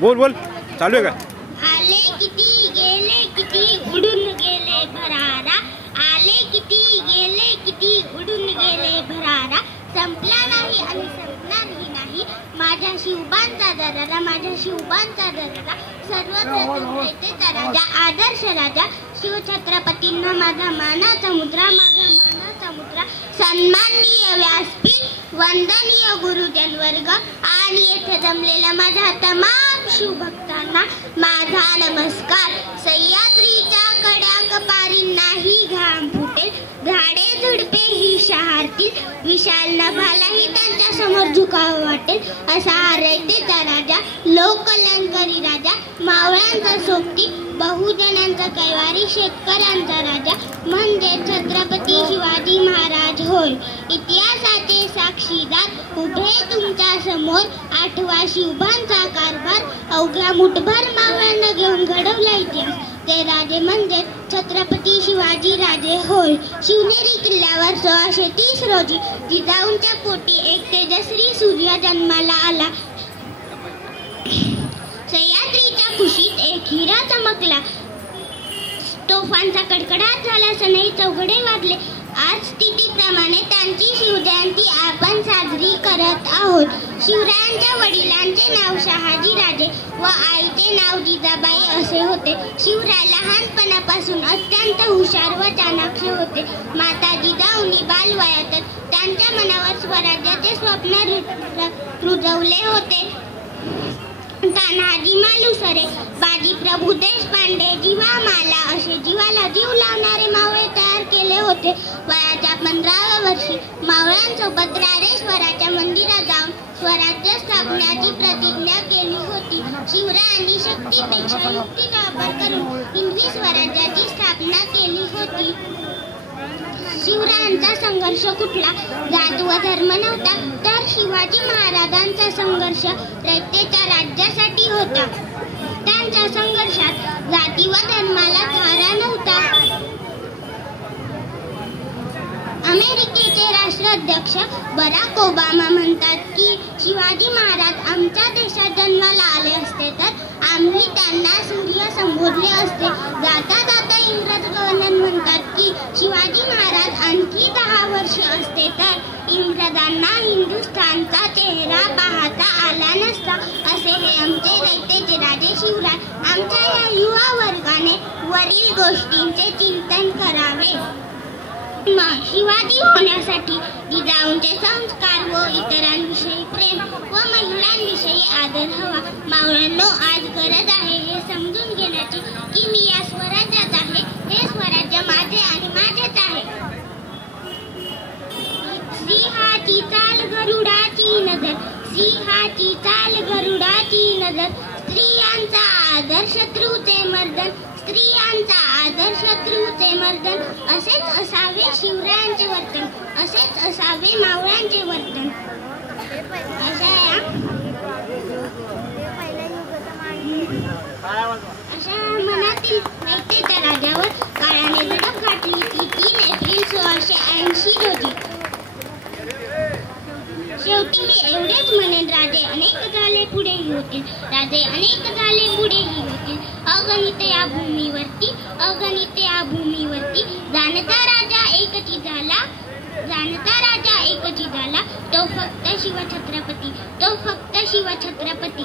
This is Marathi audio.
बोल बोल, चालू आहे का? आले किती गेले किती उडून गेले भरारा, आले किती गेले किती उडून गेले भरारा, संपला नाही आणि संपणारही नाही माझ्या शिवबांचा दरारा, माझ्या शिवबांचा दरारा. सर्वप्रथम रयतेचा राजा, आदर्श राजा शिवछत्रपतींना माझा मानाचा मुद्रा, माझा मानाचा मुद्रा. सन्माननीय व्यासपीठ, वंदनीय गुरुजन वर्ग आणि येथे जमलेल्या माझ्या तमाम शिवभक्तांना माझा नमस्कार. सह्याद्रीच्या कड्याकपारींनाही घाम फुटेल, झाडे झुडपे ही शहारतील, विशाल नभालाही त्यांच्या समोर झुकावं वाटेल. असा हा रयतेचा राजा, लोककल्याणकारी राजा, मावळ्यांचा सोबती, बहुजनांचा कैवारी, शेतकऱ्यांचा राजा म्हणजे छत्रपती शिवाजी महाराज होय. इतिहासाचे साक्षीदार उभे तुमच्या समोर, आठवा शिवबांचा कारभार, अवघ्या मुठभर मावळ्यांना घेऊन घडवला इतिहास. ते राजे म्हणजे छत्रपती शिवाजी राजे होय. शिवनेरी किल्ल्यावर 1630 रोजी जिजाऊंच्या पोटी एक तेजश्री सूर्य जन्माला आला. सह्याद्रीच्या कुशीत एक हिरा चमकला, तोफांचा कडकडाट झाला, सनई चौघडे वाजले. आज तिथीप्रमाणे त्यांची शिवजयंती आपण साजरी करत आहोत. शिवरायांच्या वडिलांचे नाव शहाजी राजे व आईचे नाव जिजाबाई असे होते. शिवराय लहानपणापासून अत्यंत हुशार व चाणाक्ष होते. माता जिजाऊंनी बालवयातच त्यांच्या मनावर स्वराज्याचे स्वप्न रुजवले होते. तान्हाजी मालुसरे, बाजी प्रभू देशपांडे, जीवा माला असे जीवाला जीव लावणारे मावळे तयार केले होते. वयाच्या 15व्या वर्षी मावळ्यांसोबत राजेश्वराच्या मंदिरात जाऊन स्वराज्य स्थापण्याची प्रतिज्ञा केली होती. शिवरायांनी शक्तीपेक्षा युक्तीचा वापर करून हिंदवी स्वराज्याची स्थापना केली होती. शिवरायांचा संघर्ष कुठला जात व धर्म नव्हता, तर शिवाजी महाराजांचा संघर्ष रयतेच्या राज्यासाठी होता. त्यांच्या संघर्षात जाती व धर्माला थारा नव्हता. अमेरिकेचे राष्ट्राध्यक्ष बराक ओबामा म्हणतात की शिवाजी महाराज आमच्या देशात जन्माला आले असते तर आम्ही त्यांना सूर्य संबोधले असते. जाता जाता इंग्रज गव्हर्नर म्हणतात की शिवाजी महाराज आणखी 10 वर्षे असते तर इंग्रजांना हिंदुस्थानचा चेहरा पाहता आला नसता. असे हे आमचे रयतेचे राजे शिवराय. आमच्या या युवा वर्गाने वरील गोष्टींचे चिंतन करावे. शिवाजी होण्यासाठी जिजाऊंचे संस्कार व इतरांविषयी प्रेम व महिलांविषयी आदर हवा. मावळ्यांनो, आज गरज आहे हे समजून घेण्याची की मी या स्वराज्यात आहे. हे स्वराज्य माझे आणि माझेच आहे. सिंहाची चाल गरुडाची नजर, सिंहाची चाल गरुडाची नजर, स्त्रियांचा आदर शत्रूचे मर्दन, स्त्रियांचा आदर शत्रूचे मर्दन. असेच असावे शिवरायांचे वर्तन, असेच असावे मावळ्यांचे वर्तन. अशा मनातील रयतेच्या राजावर काळाने झडप घातली ती 3 एप्रिल 1680 रोजी. शेवटी मी एवढेच म्हणेन, राजे अनेक झाले पुढेही होतील, राजे अनेक झाले पुढेही होतील. अगणित या भूमीवरती, अगणित या भूमीवरती जाणता राजा एकची झाला, जाणता राजा एकची झाला, तो फक्त शिवछत्रपती, तो फक्त शिवछत्रपती.